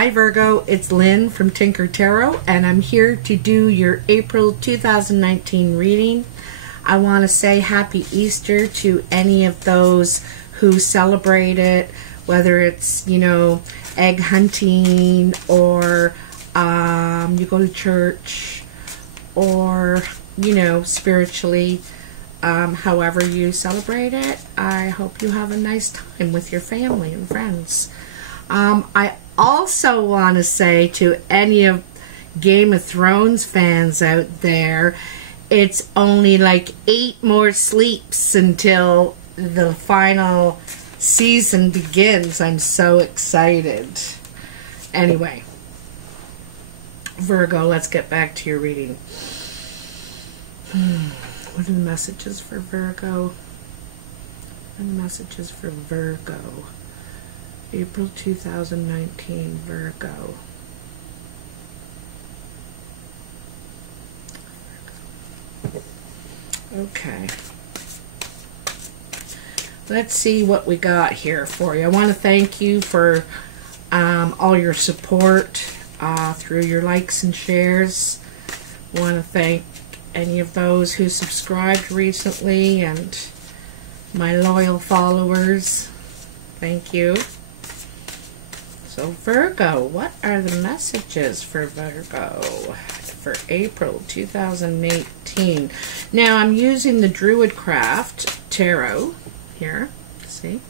Hi Virgo, it's Lynn from Tinker Tarot, and I'm here to do your April 2019 reading. I want to say Happy Easter to any of those who celebrate it, whether it's, you know, egg hunting, or you go to church, or, you know, spiritually, however you celebrate it. I hope you have a nice time with your family and friends. I also want to say to any of Game of Thrones fans out there, it's only like 8 more sleeps until the final season begins. I'm so excited. Anyway, Virgo, let's get back to your reading. What are the messages for Virgo? What are the messages for Virgo? April 2019, Virgo. Okay. Let's see what we got here for you. I want to thank you for all your support through your likes and shares. I want to thank any of those who subscribed recently and my loyal followers. Thank you. So Virgo, what are the messages for Virgo for April 2018? Now I'm using the Druid Craft Tarot here, see?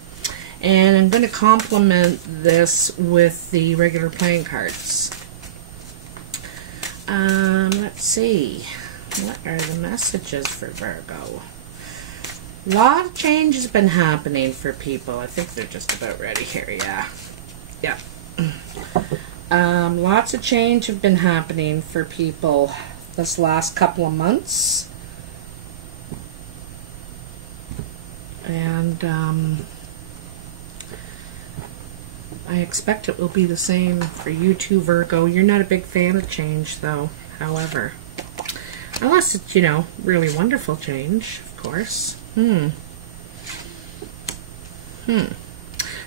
And I'm going to complement this with the regular playing cards. Let's see. What are the messages for Virgo? A lot of change has been happening for people. I think they're just about ready here, yeah. Yeah. Lots of change have been happening for people this last couple of months. And I expect it will be the same for you too, Virgo. You're not a big fan of change, though, however. Unless it's, you know, really wonderful change, of course.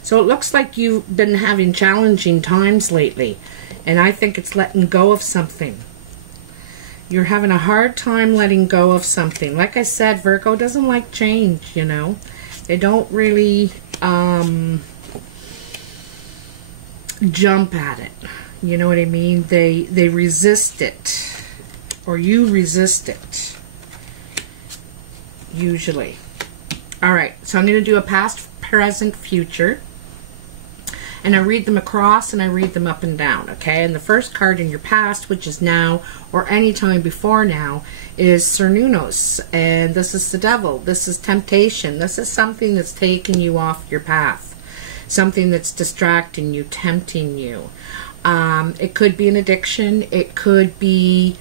So it looks like you've been having challenging times lately, and I think it's letting go of something. You're having a hard time letting go of something. Like I said, Virgo doesn't like change, you know. They don't really jump at it. You know what I mean? They resist it, or you resist it, usually. All right, so I'm going to do a past, present, future. And I read them across and I read them up and down, okay? And the first card in your past, which is now or any time before now, is Cernunnos. And this is the devil. This is temptation. This is something that's taking you off your path. Something that's distracting you, tempting you. It could be an addiction. It could be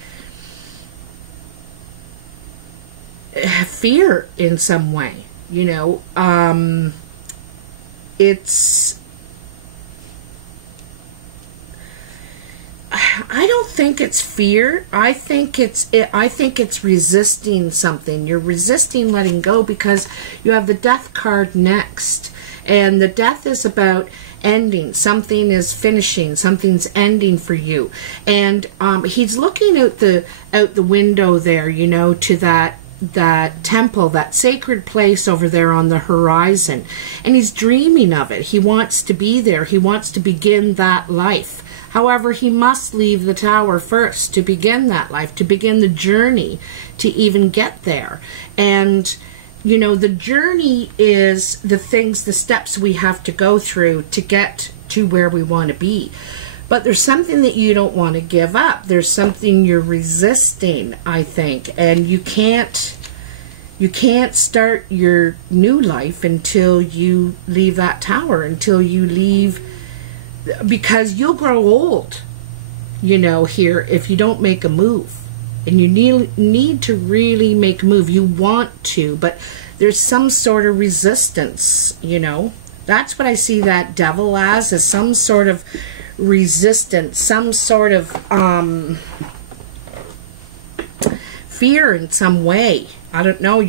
fear in some way, you know. I don't think it's fear. I think it's resisting something. You're resisting letting go because you have the death card next. And the death is about ending. Something is finishing. Something's ending for you. And he's looking out the window there, you know, to that temple, that sacred place over there on the horizon. And he's dreaming of it. He wants to be there. He wants to begin that life. However, he must leave the tower first to begin that life, to begin the journey to even get there. And, you know, the journey is the things, the steps we have to go through to get to where we want to be. But there's something that you don't want to give up. There's something you're resisting, I think. And you can't start your new life until you leave that tower, until you leave, because you'll grow old, you know, here if you don't make a move. And you need to really make a move. You want to, but there's some sort of resistance, you know. That's what I see that devil as, is some sort of resistance, some sort of fear in some way. I don't know.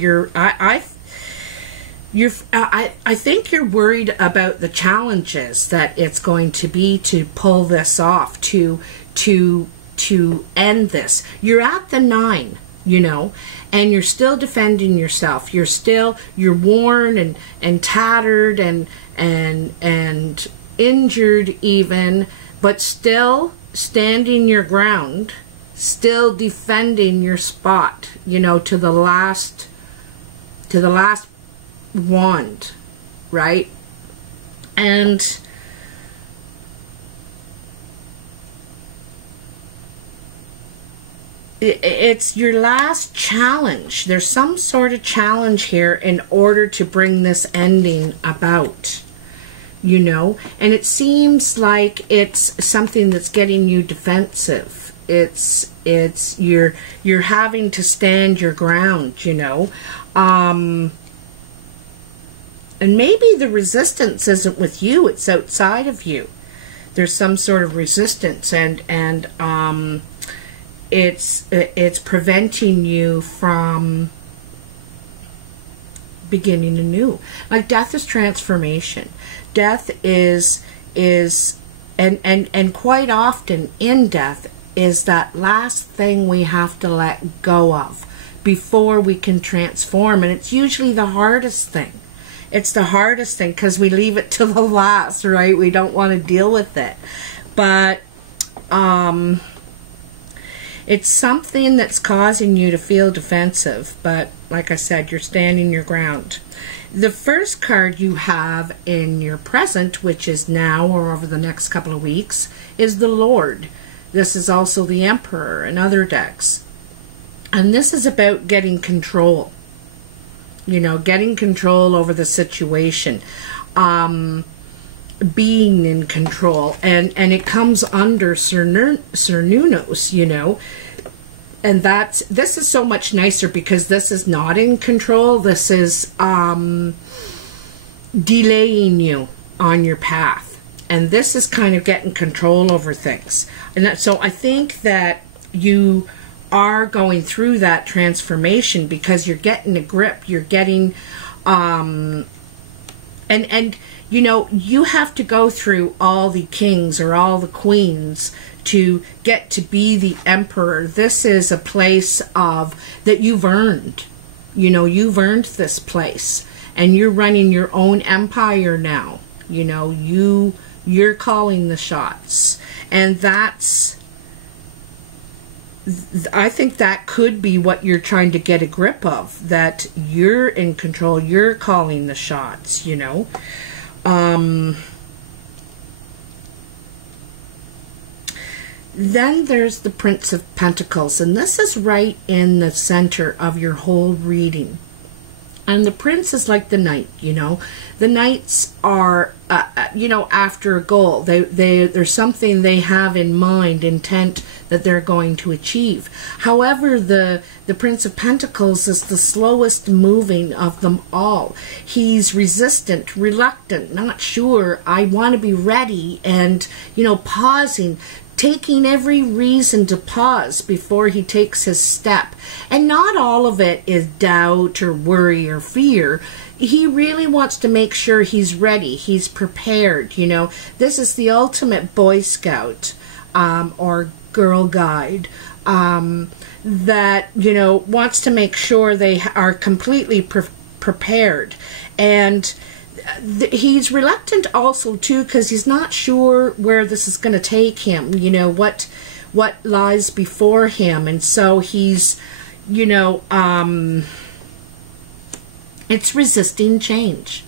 I think you're worried about the challenges that it's going to be to pull this off, to end this. You're at the 9, you know, and you're still defending yourself. You're worn and tattered and injured even, but still standing your ground, still defending your spot, you know, to the last wand, right? And it's your last challenge. There's some sort of challenge here in order to bring this ending about, you know, and it seems like it's something that's getting you defensive. It's you're having to stand your ground, you know. And maybe the resistance isn't with you, it's outside of you. There's some sort of resistance, and it's preventing you from beginning anew. Like, death is transformation. Death is and quite often in death is that last thing we have to let go of before we can transform, and it's usually the hardest thing. It's the hardest thing because we leave it to the last, right? We don't want to deal with it. But it's something that's causing you to feel defensive. But like I said, you're standing your ground. The first card you have in your present, which is now or over the next couple of weeks, is the Lord. This is also the Emperor in other decks. And this is about getting control. You know, getting control over the situation, being in control, and it comes under Cernunnos, you know, and this is so much nicer because this is not in control. This is delaying you on your path, and this is kind of getting control over things. And so I think that you are going through that transformation because you're getting a grip, you're getting and you know, you have to go through all the kings or all the queens to get to be the emperor. This is a place of that you've earned. You know, you've earned this place, and you're running your own empire now. You know, you're calling the shots, and that's, I think that could be what you're trying to get a grip of, that you're in control, you're calling the shots, you know. Then there's the Prince of Pentacles, and this is right in the center of your whole reading. And the Prince is like the knight, you know. The knights are, you know, after a goal. There's something they have in mind, intent that they're going to achieve. However, the Prince of Pentacles is the slowest moving of them all. He's resistant, reluctant, not sure. I want to be ready, and, you know, pausing, taking every reason to pause before he takes his step. And not all of it is doubt or worry or fear. He really wants to make sure he's ready, he's prepared, you know. This is the ultimate Boy Scout or Girl Guide that, you know, wants to make sure they are completely prepared. And he's reluctant also too, because he's not sure where this is going to take him, you know, what lies before him. And so he's, you know, it's resisting change.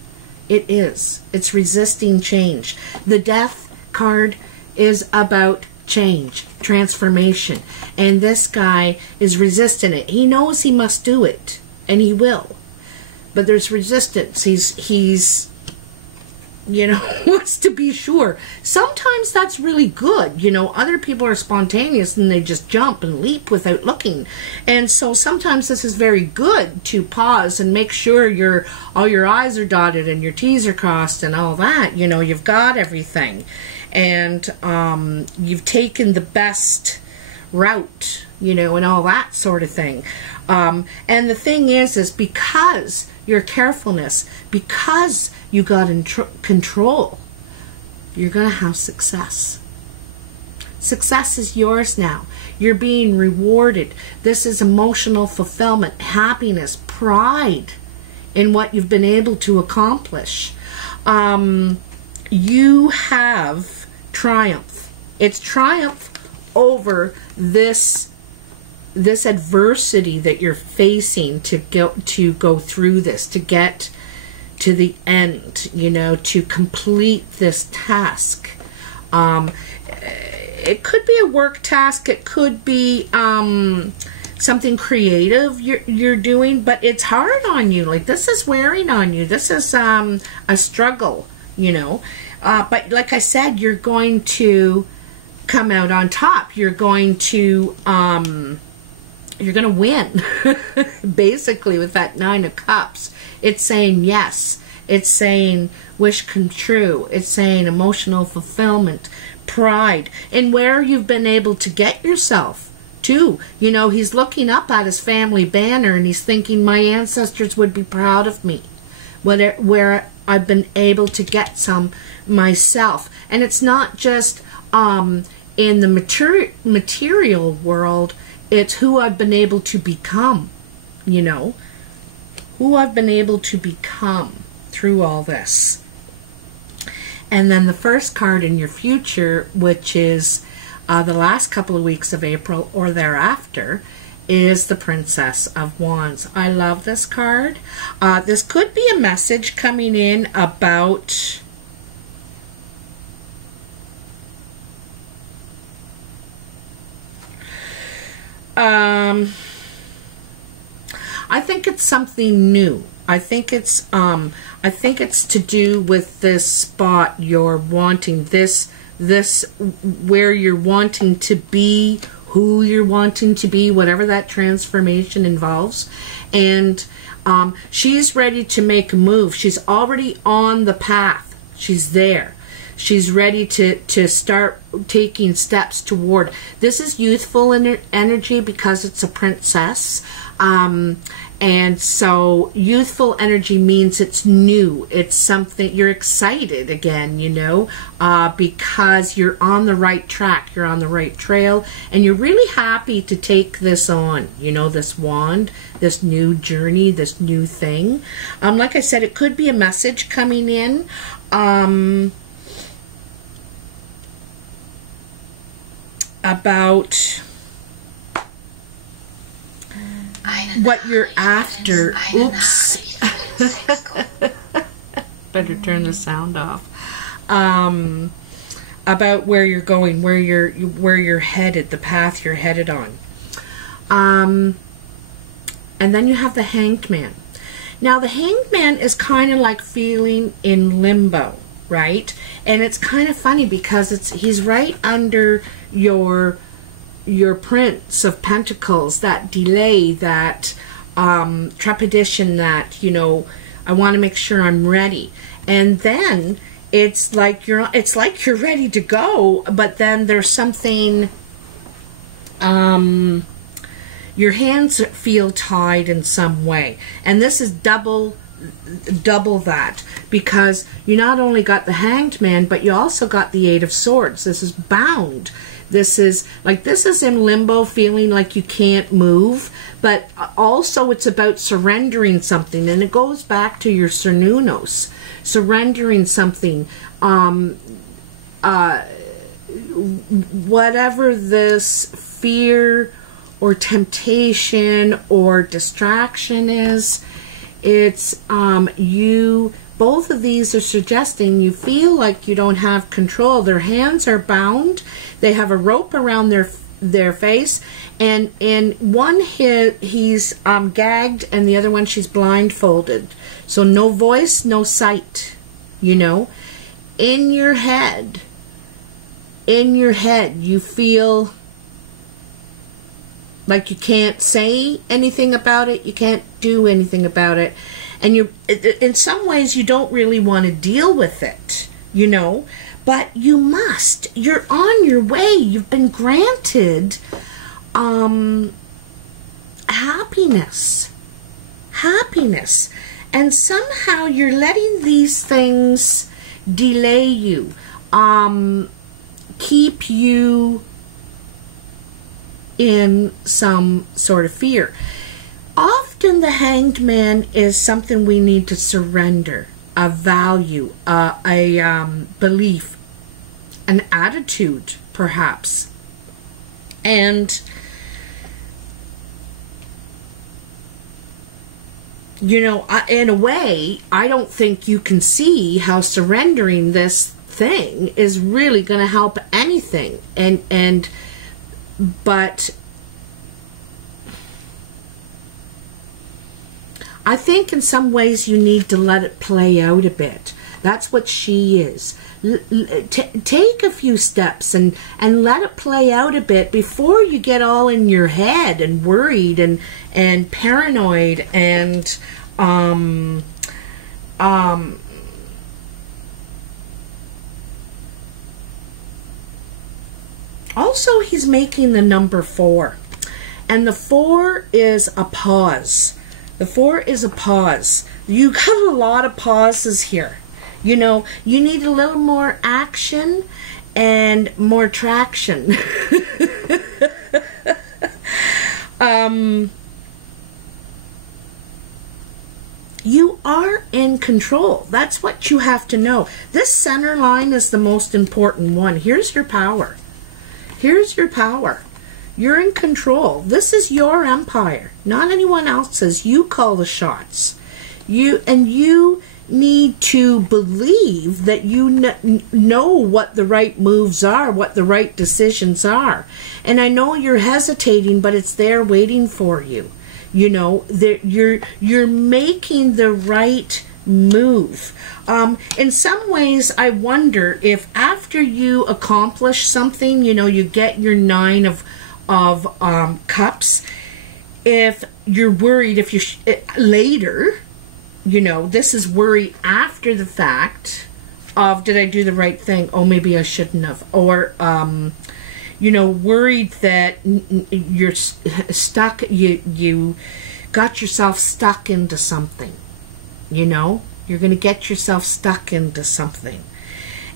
It is. It's resisting change. The Death card is about change, transformation, and this guy is resisting it. He knows he must do it, and he will, but there's resistance. He's you know, wants to be sure. Sometimes that's really good. You know, other people are spontaneous and they just jump and leap without looking. And so sometimes this is very good to pause and make sure all your I's are dotted and your T's are crossed and all that. You know, you've got everything. And you've taken the best route, you know, and all that sort of thing. And the thing is because your carefulness, because you got in control, you're going to have success. Success is yours now. You're being rewarded. This is emotional fulfillment, happiness, pride in what you've been able to accomplish. You have triumph. It's triumph over this adversity that you're facing to go through this, to get to the end, you know, to complete this task. It could be a work task. It could be something creative you're doing, but it's hard on you. Like, this is wearing on you. This is a struggle, you know. But like I said, you're going to come out on top. You're going to win, basically, with that 9 of Cups. It's saying yes. It's saying wish come true. It's saying emotional fulfillment, pride, and where you've been able to get yourself to. You know, he's looking up at his family banner and he's thinking, my ancestors would be proud of me, where I've been able to get some myself. And it's not just in the material world, it's who I've been able to become, you know, who I've been able to become through all this. And then the first card in your future, which is the last couple of weeks of April or thereafter, is the Princess of Wands. I love this card. This could be a message coming in about I think it's something new. I think it's to do with this spot you're wanting, this where you're wanting to be, who you're wanting to be, whatever that transformation involves. And she's ready to make a move. She's already on the path. She's there. She's ready to start taking steps toward. This is youthful energy because it's a princess. And so youthful energy means it's new. It's something, you're excited again, you know, because you're on the right track. You're on the right trail. And you're really happy to take this on, you know, this wand, this new journey, this new thing. Like I said, it could be a message coming in. About what you're after. Oops. Better turn the sound off. About where you're going, where you're headed, the path you're headed on. And then you have the Hanged Man. Now the Hanged Man is kind of like feeling in limbo, right? And it's kind of funny because he's right under your Prince of Pentacles, that delay, that trepidation, that, you know, I want to make sure I'm ready. And then it's like you're ready to go, but then there's something, your hands feel tied in some way. And this is double that, because you not only got the Hanged Man, but you also got the Eight of Swords. This is bound. This is in limbo, feeling like you can't move, but also it's about surrendering something, and it goes back to your Cernunnos, surrendering something, whatever this fear or temptation or distraction is. It's both of these are suggesting you feel like you don't have control. Their hands are bound. They have a rope around their face, and in one he's gagged, and the other one she's blindfolded. So no voice, no sight. You know, in your head, you feel like you can't say anything about it. You can't do anything about it. And in some ways, you don't really want to deal with it, you know, but you must. You're on your way. You've been granted happiness. And somehow you're letting these things delay you, keep you in some sort of fear. Often the Hanged Man is something we need to surrender, a value, a belief, an attitude, perhaps. And you know, in a way, I don't think you can see how surrendering this thing is really going to help anything. But I think in some ways you need to let it play out a bit. That's what she is. Take a few steps and let it play out a bit before you get all in your head and worried and paranoid and also he's making the number 4, and the 4 is a pause. The 4 is a pause. You got a lot of pauses here. You know, you need a little more action and more traction. You are in control. That's what you have to know. This center line is the most important one. Here's your power. Here's your power. You're in control. This is your empire, not anyone else's. You call the shots. You need to believe that you know what the right moves are, what the right decisions are. And I know you're hesitating, but it's there waiting for you. You know, you're making the right move. In some ways, I wonder if after you accomplish something, you know, you get your 9 of cups, if you're worried, if you later, you know, this is worry after the fact of, did I do the right thing? Oh, maybe I shouldn't have. Or, you know, worried that you're stuck, you got yourself stuck into something, you know? You're going to get yourself stuck into something.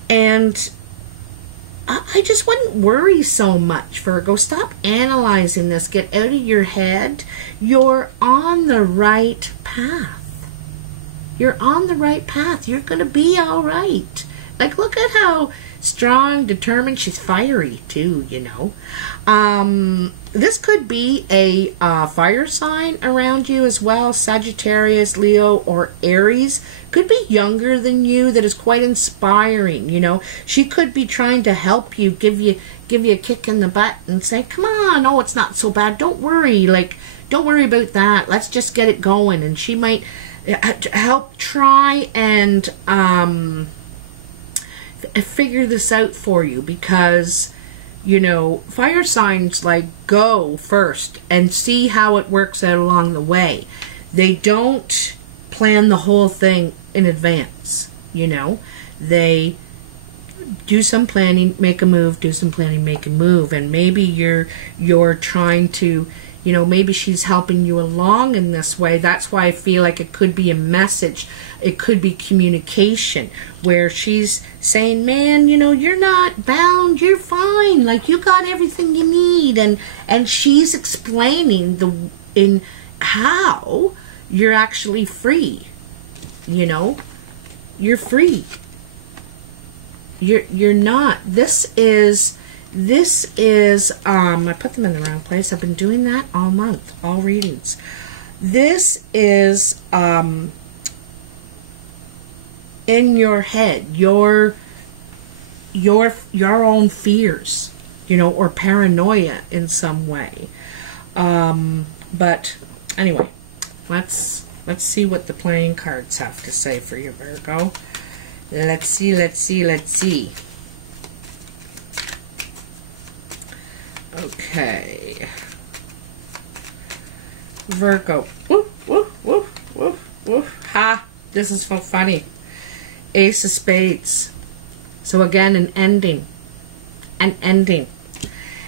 And I just wouldn't worry so much, Virgo. Stop analyzing this. Get out of your head. You're on the right path. You're on the right path. You're going to be all right. Like, look at how strong, determined. She's fiery, too, you know. This could be a fire sign around you as well. Sagittarius, Leo, or Aries. Could be younger than you, that is quite inspiring, you know. She could be trying to help you, give you a kick in the butt and say, come on, oh, it's not so bad. Don't worry. Like, don't worry about that. Let's just get it going. And she might help try and figure this out for you, because, you know, fire signs like go first and see how it works out along the way. They don't plan the whole thing in advance, you know. They do some planning, make a move, do some planning, make a move. And maybe you're trying to, you know, maybe she's helping you along in this way. That's why I feel like it could be a message. It could be communication where she's saying, man, you know, you're not bound. You're fine. Like, you got everything you need. And she's explaining in how you're actually free. You know, you're free. You're not. This is I put them in the wrong place. I've been doing that all month, all readings. This is in your head, your own fears, you know, or paranoia in some way. But anyway, let's see what the playing cards have to say for you, Virgo. Let's see. Okay. Virgo. Woof, woof, woof, woof, woof. Ha! This is so funny. Ace of Spades. So again, an ending. An ending.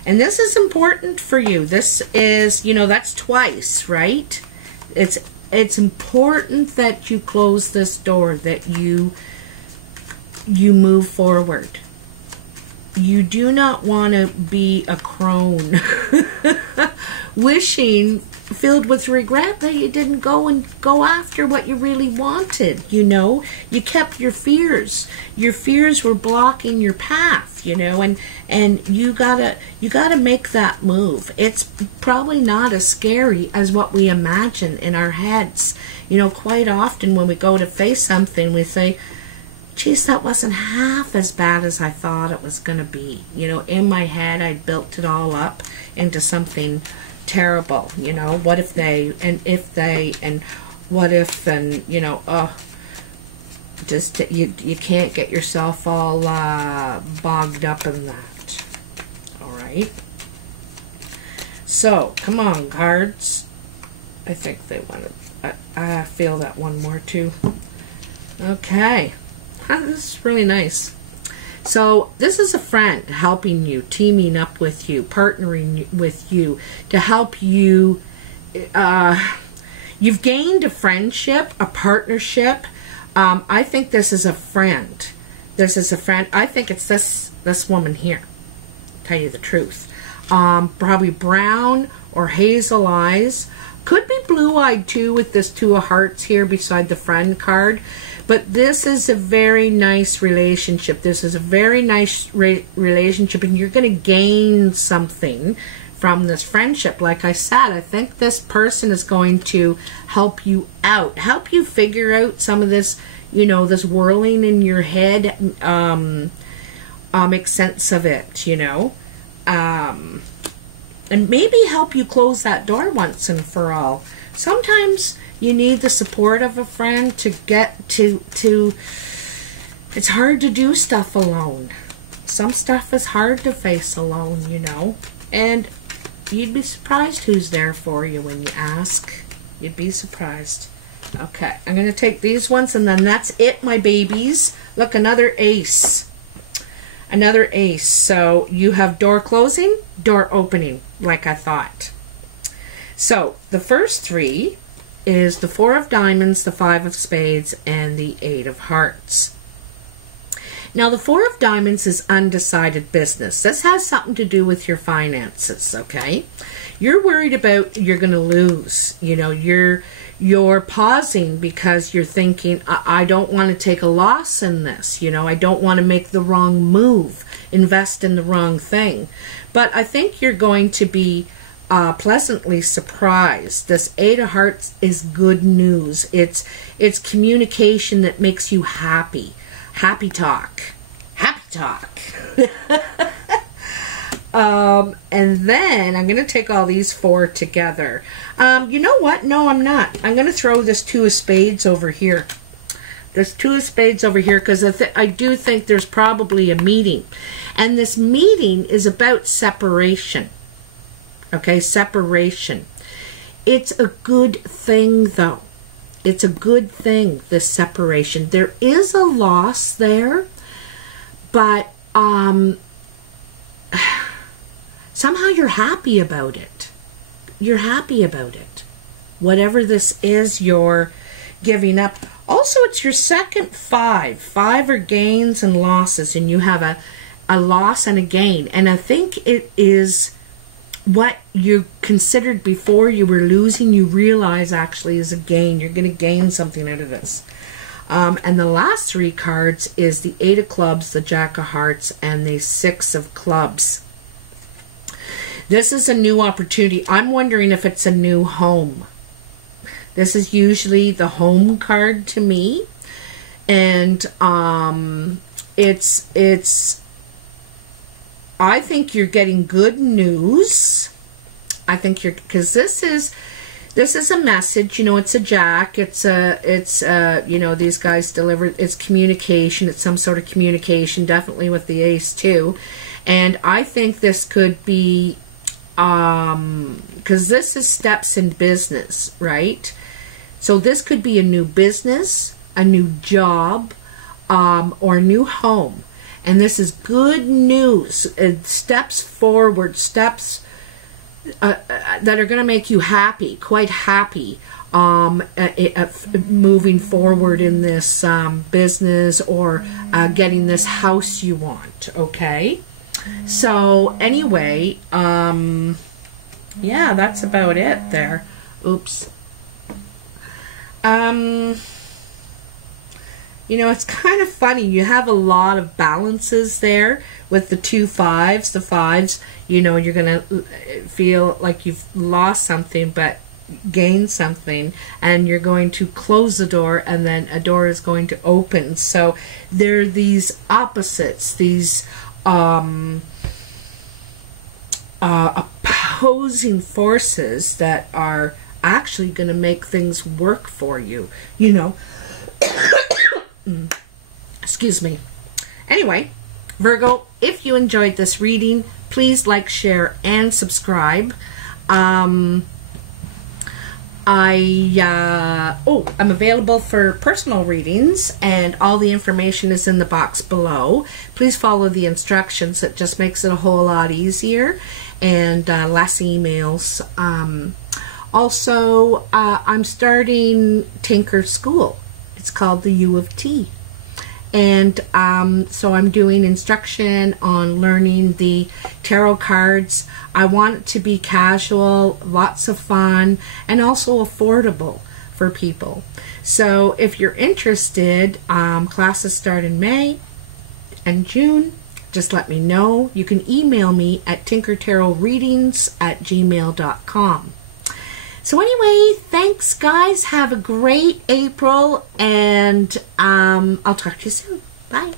And this is important for you. This is, you know, that's twice, right? It's it's important that you close this door, that you move forward. You do not want to be a crone wishing, filled with regret, that you didn't go after what you really wanted. You know, you kept your fears. Your fears were blocking your path, you know, and you gotta make that move. It's probably not as scary as what we imagine in our heads. You know, quite often when we go to face something, we say, geez, that wasn't half as bad as I thought it was going to be. You know, in my head, I built it all up into something terrible. You know, what if they, and if they, and what if, and, you know, just, you can't get yourself all bogged up in that. All right. So, come on, cards. I think they wanted, I feel that one more too. Okay. This is really nice. So this is a friend helping you, teaming up with you, partnering with you to help you. You've gained a friendship, a partnership. I think this is a friend. This is a friend. I think it's this woman here. Tell you the truth. Probably brown or hazel eyes. Could be blue-eyed too, with this Two of Hearts here beside the friend card. But this is a very nice relationship. This is a very nice relationship, and you're going to gain something from this friendship. Like I said, I think this person is going to help you out, help you figure out some of this, you know, this whirling in your head, make sense of it, you know, and maybe help you close that door once and for all. Sometimes you need the support of a friend to get to, it's hard to do stuff alone. Some stuff is hard to face alone, you know, and you'd be surprised who's there for you when you ask. You'd be surprised. Okay, I'm going to take these ones, and then that's it, my babies. Look, another ace. Another ace. So you have door closing, door opening, like I thought. So the first three is the Four of Diamonds, the Five of Spades, and the Eight of Hearts. Now, the Four of Diamonds is undecided business. This has something to do with your finances, okay? You're worried about you're going to lose. You know, you're pausing because you're thinking, I don't want to take a loss in this. You know, I don't want to make the wrong move, invest in the wrong thing. But I think you're going to be pleasantly surprised. This Eight of Hearts is good news. It's communication that makes you happy. Happy talk. Happy talk. And then I'm going to take all these four together. You know what? No, I'm not. I'm going to throw this Two of Spades over here. There's Two of Spades over here because I do think there's probably a meeting. And this meeting is about separation. Okay, separation. It's a good thing, though. It's a good thing, this separation. There is a loss there, but somehow you're happy about it. You're happy about it. Whatever this is, you're giving up. Also, it's your second five. Five are gains and losses, and you have a loss and a gain. And I think it is what you considered before you were losing, you realize actually is a gain. You're going to gain something out of this. And the last three cards is the Eight of Clubs, the Jack of Hearts, and the Six of Clubs. This is a new opportunity. I'm wondering if it's a new home. This is usually the home card to me. And I think you're getting good news. I think you're, because this is a message, you know, it's a jack, it's you know, these guys deliver, it's communication, it's some sort of communication, definitely with the ace too. And I think this could be, because this is steps in business, right? So this could be a new business, a new job, or a new home. And this is good news, steps forward, steps that are going to make you happy, quite happy. moving forward in this business, or getting this house you want. Okay, so anyway, yeah, that's about it there. Oops. You know, it's kind of funny. You have a lot of balances there with the 2 5s. The 5s, you know, you're going to feel like you've lost something but gained something, and you're going to close the door and then a door is going to open. So there are these opposites, these opposing forces that are actually going to make things work for you, you know. Excuse me. Anyway, Virgo, if you enjoyed this reading, please like, share, and subscribe. I'm available for personal readings, and all the information is in the box below. Please follow the instructions. It just makes it a whole lot easier, and less emails. Also, I'm starting Tinker School. It's called the U of T. And so I'm doing instruction on learning the tarot cards. I want it to be casual, lots of fun, and also affordable for people. So if you're interested, classes start in May and June. Just let me know. You can email me at tinkertarotreadings@gmail.com. So anyway, thanks guys. Have a great April, and I'll talk to you soon. Bye.